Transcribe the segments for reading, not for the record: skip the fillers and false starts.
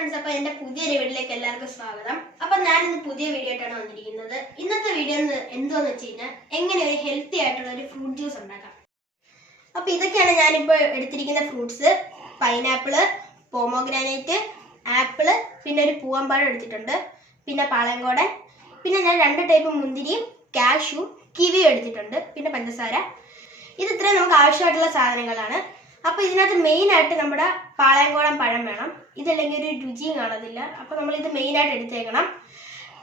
Friends, അപ്പോൾ എൻ്റെ പുതിയൊരു വീഡിയോയിലേക്ക് എല്ലാവർക്കും സ്വാഗതം. അപ്പോൾ ഞാനിന്ന് പുതിയ വീഡിയോ ആയിട്ടാണ് വന്നിരിക്കുന്നത്. ഇന്നത്തെ വീഡിയോ എന്താണെന്ന് വെച്ച് കഴിഞ്ഞാൽ എങ്ങനെ ഒരു ഹെൽത്തി ആയിട്ടുള്ള ഒരു ഫ്രൂട്ട് ജ്യൂസ് ഉണ്ടാക്കാം. അപ്പോൾ ഇതൊക്കെയാണ് ഞാനിപ്പോൾ എടുത്തിരിക്കുന്ന ഫ്രൂട്ട്സ്. പൈനാപ്പിള്, പോമോഗ്രാനൈറ്റ്, ആപ്പിള്, പിന്നെ ഒരു പൂവമ്പഴം എടുത്തിട്ടുണ്ട്, പിന്നെ പാളയംകോടൻ, പിന്നെ ഞാൻ 2 ടൈപ്പ് മുന്തിരിയും കാഷ്യൂ കിവിയും എടുത്തിട്ടുണ്ട്, പിന്നെ പഞ്ചസാര. ഇത് ഇത്രയും നമുക്ക് ആവശ്യമായിട്ടുള്ള സാധനങ്ങളാണ്. അപ്പോൾ ഇതിനകത്ത് മെയിനായിട്ട് നമ്മുടെ പാളയംകോടൻ പഴം വേണം. ഇതല്ലെങ്കിൽ ഒരു രുചിയും കാണത്തില്ല. അപ്പോൾ നമ്മളിത് മെയിനായിട്ട് എടുത്തേക്കണം.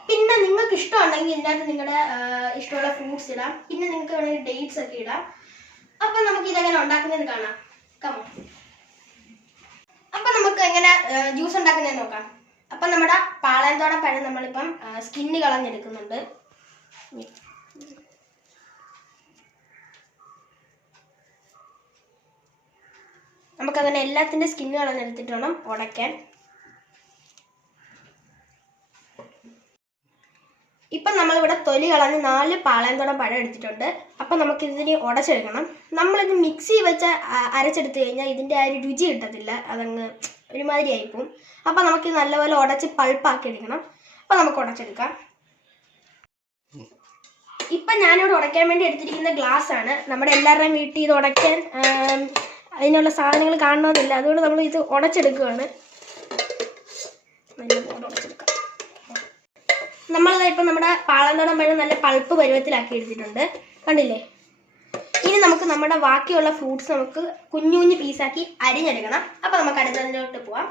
പിന്നെ നിങ്ങൾക്ക് ഇഷ്ടമുണ്ടെങ്കിൽ ഇതിനകത്ത് നിങ്ങളുടെ ഇഷ്ടമുള്ള ഫ്രൂട്ട്സ് ഇടാം. പിന്നെ നിങ്ങൾക്ക് വേണമെങ്കിൽ ഡേറ്റ്സ് ഒക്കെ ഇടാം. അപ്പം നമുക്ക് ഇതെങ്ങനെ ഉണ്ടാക്കുന്നത് കാണാം. കമോ. അപ്പം നമുക്ക് എങ്ങനെ ജ്യൂസ് ഉണ്ടാക്കുന്നതെന്ന് നോക്കാം. അപ്പം നമ്മുടെ പാളയംകോടൻ പഴം നമ്മളിപ്പം സ്കിന്ന് കളഞ്ഞെടുക്കുന്നുണ്ട്. നമുക്കങ്ങനെ എല്ലാത്തിൻ്റെ സ്കിന്ന് കളഞ്ഞെടുത്തിട്ട് വേണം ഉടയ്ക്കാൻ. ഇപ്പം നമ്മളിവിടെ തൊലി കളഞ്ഞ് 4 പാളയംകോടൻ പഴം എടുത്തിട്ടുണ്ട്. അപ്പം നമുക്കിതിന് ഉടച്ചെടുക്കണം. നമ്മളിത് മിക്സി വെച്ച് അരച്ചെടുത്ത് കഴിഞ്ഞാൽ ഇതിൻ്റെ ആ ഒരു രുചി കിട്ടത്തില്ല, അതങ്ങ് ഒരുമാതിരി ആയിപ്പോവും. അപ്പം നമുക്കിത് നല്ലപോലെ ഉടച്ച് പൾപ്പാക്കി എടുക്കണം. അപ്പം നമുക്ക് ഉടച്ചെടുക്കാം. ഇപ്പം ഞാനിവിടെ ഉടയ്ക്കാൻ വേണ്ടി എടുത്തിരിക്കുന്ന ഗ്ലാസ് ആണ്. നമ്മുടെ എല്ലാവരുടെയും വീട്ടിൽ ഇത് ഉടയ്ക്കാൻ അതിനുള്ള സാധനങ്ങൾ കാണണമെന്നില്ല, അതുകൊണ്ട് നമ്മൾ ഇത് ഉടച്ചെടുക്കുകയാണ്. ഉടച്ചെടുക്കാം. നമ്മളിതായിപ്പോൾ നമ്മുടെ പാളയംകോടൻ പഴം നല്ല പൾപ്പ് പരുവത്തിലാക്കി എടുത്തിട്ടുണ്ട്, കണ്ടില്ലേ? ഇനി നമുക്ക് നമ്മുടെ ബാക്കിയുള്ള ഫ്രൂട്ട്സ് നമുക്ക് കുഞ്ഞു കുഞ്ഞു പീസാക്കി അരിഞ്ഞെടുക്കണം. അപ്പോൾ നമുക്ക് അടുത്തതിലോട്ട് പോവാം.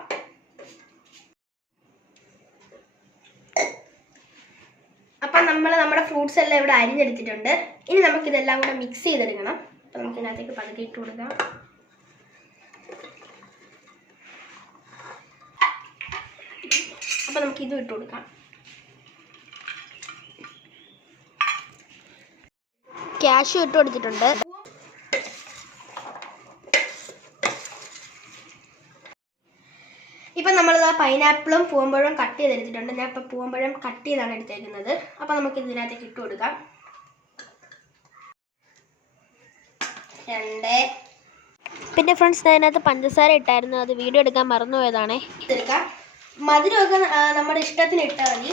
അപ്പം നമ്മുടെ ഫ്രൂട്ട്സ് എല്ലാം ഇവിടെ അരിഞ്ഞെടുത്തിട്ടുണ്ട്. ഇനി നമുക്കിതെല്ലാം കൂടെ മിക്സ് ചെയ്തെടുക്കണം. അപ്പോൾ നമുക്ക് ഇതിനകത്തേക്ക് പതുക്കെ ഇട്ട് കൊടുക്കാം. അപ്പോൾ നമുക്ക് ഇതും ഇട്ട് കൊടുക്കാം. കാഷ്യൂ ഇട്ട് കൊടുത്തിട്ടുണ്ട്. ഇപ്പം നമ്മളിതാ പൈനാപ്പിളും പൂവമ്പഴവും കട്ട് ചെയ്തെടുത്തിട്ടുണ്ട്. ഞാൻ ഇപ്പം പൂവമ്പഴം കട്ട് ചെയ്താണ് എടുത്തേക്കുന്നത്. അപ്പം നമുക്ക് ഇതിനകത്തേക്ക് ഇട്ട് കൊടുക്കാം. 2. പിന്നെ ഫ്രണ്ട്സ്, ഞാൻ അതിനകത്ത് പഞ്ചസാര ഇട്ടായിരുന്നു, അത് വീഡിയോ എടുക്കാൻ മറന്നുപോയതാണേ. ഇതെടുക്കാം. മധുരമൊക്കെ നമ്മുടെ ഇഷ്ടത്തിന് ഇട്ടാൽ മതി.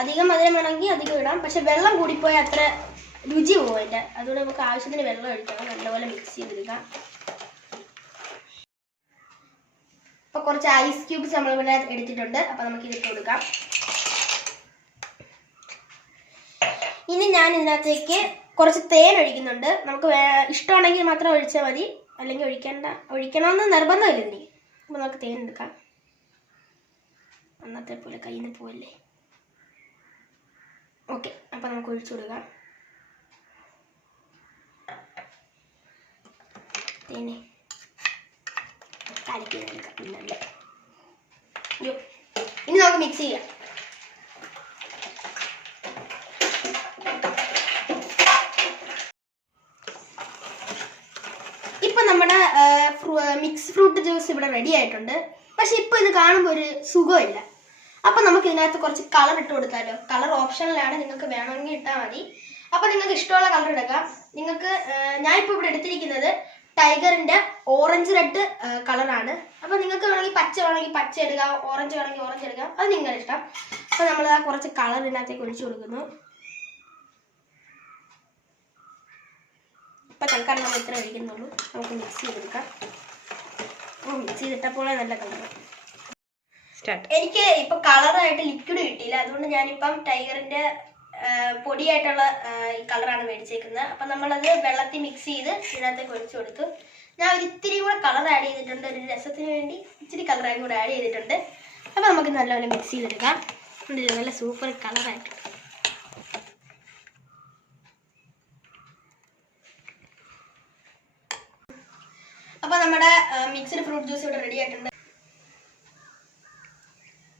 അധികം മധുരം വേണമെങ്കിൽ അധികം ഇടാം. പക്ഷെ വെള്ളം കൂടിപ്പോയാൽ അത്ര രുചി പോകും അതിൻ്റെ. അതുകൊണ്ട് നമുക്ക് ആവശ്യത്തിന് വെള്ളം ഒഴിക്കണം. നല്ലപോലെ മിക്സ് ചെയ്തെടുക്കാം. അപ്പോൾ കുറച്ച് ഐസ് ക്യൂബ്സ് നമ്മൾ ഇവിടെ എടുത്തിട്ടുണ്ട്. അപ്പോൾ നമുക്ക് ഇതിട്ട് കൊടുക്കാം. ഇനി ഞാൻ ഇതിനകത്തേക്ക് കുറച്ച് തേൻ ഒഴിക്കുന്നുണ്ട്. നമുക്ക് ഇഷ്ടമുണ്ടെങ്കിൽ മാത്രം ഒഴിച്ചാൽ മതി, അല്ലെങ്കിൽ ഒഴിക്കണമെന്ന് നിർബന്ധമില്ല ഇതിന്. അപ്പോൾ നമുക്ക് തേൻ എടുക്കാം. അന്നത്തെ പോലെ കയ്യിൽ നിന്ന് പോവല്ലേ. ഓക്കെ, അപ്പം നമുക്ക് ഒഴിച്ചു കൊടുക്കാം. തേനെ കലക്കി എടുക്കാം. പിന്നെ ഇനി നമുക്ക് മിക്സ് ചെയ്യാം. ഇപ്പം നമ്മുടെ മിക്സ് ഫ്രൂട്ട് ജ്യൂസ് ഇവിടെ റെഡി ആയിട്ടുണ്ട്. പക്ഷെ ഇപ്പോൾ ഇത് കാണുമ്പോൾ ഒരു സുഖമില്ല. അപ്പം നമുക്ക് ഇതിനകത്ത് കുറച്ച് കളർ ഇട്ട് കൊടുക്കാമല്ലോ. കളർ ഓപ്ഷനിലാണ്, നിങ്ങൾക്ക് വേണമെങ്കിൽ ഇട്ടാൽ മതി. അപ്പം നിങ്ങൾക്ക് ഇഷ്ടമുള്ള കളർ എടുക്കാം. നിങ്ങൾക്ക് ഞാനിപ്പോൾ ഇവിടെ എടുത്തിരിക്കുന്നത് ടൈഗറിൻ്റെ ഓറഞ്ച് റെഡ് കളറാണ്. അപ്പോൾ നിങ്ങൾക്ക് വേണമെങ്കിൽ പച്ച വേണമെങ്കിൽ പച്ച എടുക്കാം, ഓറഞ്ച് വേണമെങ്കിൽ ഓറഞ്ച് എടുക്കാം, അത് നിങ്ങളുടെ ഇഷ്ടം. അപ്പോൾ നമ്മൾ ആ കുറച്ച് കളർ ഇതിനകത്തേക്ക് ഒഴിച്ചു കൊടുക്കുന്നു. ഇപ്പം തൽക്കാലം നമ്മൾ ഇത്ര ഒഴിക്കുന്നുള്ളൂ. നമുക്ക് മിക്സ് ചെയ്തെടുക്കാം. മിക്സ് ചെയ്തിട്ടപ്പോഴേ നല്ല കളർ. എനിക്ക് ഇപ്പം കളറായിട്ട് ലിക്വിഡ് കിട്ടിയില്ല, അതുകൊണ്ട് ഞാനിപ്പം ടൈഗറിൻ്റെ പൊടിയായിട്ടുള്ള ഈ കളറാണ് മേടിച്ചേക്കുന്നത്. അപ്പം നമ്മളത് വെള്ളത്തിൽ മിക്സ് ചെയ്ത് ഇതിനകത്തേക്ക് ഒഴിച്ചു കൊടുത്തു. ഞാൻ ഇത്തിരി കൂടെ കളർ ആഡ് ചെയ്തിട്ടുണ്ട്, ഒരു രസത്തിന് വേണ്ടി ഇച്ചിരി കളറായും കൂടെ ആഡ് ചെയ്തിട്ടുണ്ട്. അപ്പം നമുക്ക് നല്ലപോലെ മിക്സ് ചെയ്തെടുക്കാം. നല്ല സൂപ്പർ കളറായിട്ട്. അപ്പം നമ്മുടെ മിക്സ്ഡ് ഫ്രൂട്ട് ജ്യൂസ് ഇവിടെ റെഡി ആയിട്ടുണ്ട്.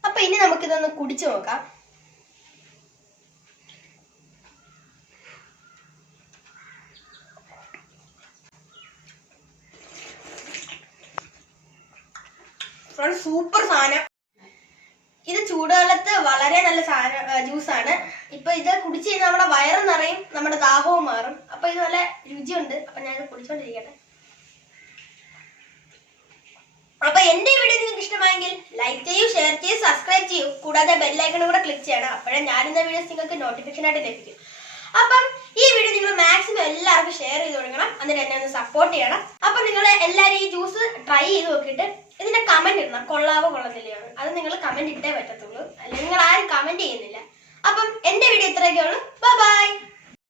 അപ്പം ഇനി നമുക്കിതൊന്ന് കുടിച്ചു നോക്കാം. സൂപ്പർ സാധനം. ഇത് ചൂടുകാലത്ത് വളരെ നല്ല ജ്യൂസാണ്. ഇപ്പൊ ഇത് കുടിച്ചു കഴിഞ്ഞാൽ നമ്മുടെ വയറും നിറയും, നമ്മുടെ ദാഹവും മാറും. അപ്പൊ ഇത് നല്ല രുചിയുണ്ട്. അപ്പൊ ഞാനിത് കുടിച്ചോണ്ടിരിക്കട്ടെ. അപ്പൊ എന്റെ വീഡിയോ നിങ്ങൾക്ക് ഇഷ്ടമായെങ്കിൽ ലൈക്ക് ചെയ്യൂ, ഷെയർ ചെയ്യൂ, സബ്സ്ക്രൈബ് ചെയ്യൂ. കൂടാതെ ബെല്ലൈക്കണും കൂടെ ക്ലിക്ക് ചെയ്യണം. അപ്പോഴേ ഞാനിന്ന വീഡിയോസ് നിങ്ങൾക്ക് നോട്ടിഫിക്കേഷൻ ആയിട്ട് ലഭിക്കും. അപ്പം ഈ വീഡിയോ നിങ്ങൾ മാക്സിമം എല്ലാവർക്കും ഷെയർ ചെയ്ത് കൊടുക്കണം. എന്നിട്ട് എന്നെ ഒന്ന് സപ്പോർട്ട് ചെയ്യണം. അപ്പൊ നിങ്ങൾ എല്ലാവരും ഈ ജ്യൂസ് ട്രൈ ചെയ്ത് നോക്കിയിട്ട് ഇതിന്റെ കമന്റ് ഇടണം, കൊള്ളാവോ കൊള്ളത്തില്ലയോ. അത് നിങ്ങൾ കമന്റ് ഇട്ടേ പറ്റത്തുള്ളൂ, അല്ലെങ്കിൽ നിങ്ങൾ ആരും കമന്റ് ചെയ്യുന്നില്ല. അപ്പം എന്റെ വീഡിയോ ഇത്രയൊക്കെ ഉള്ളൂ. ബൈ.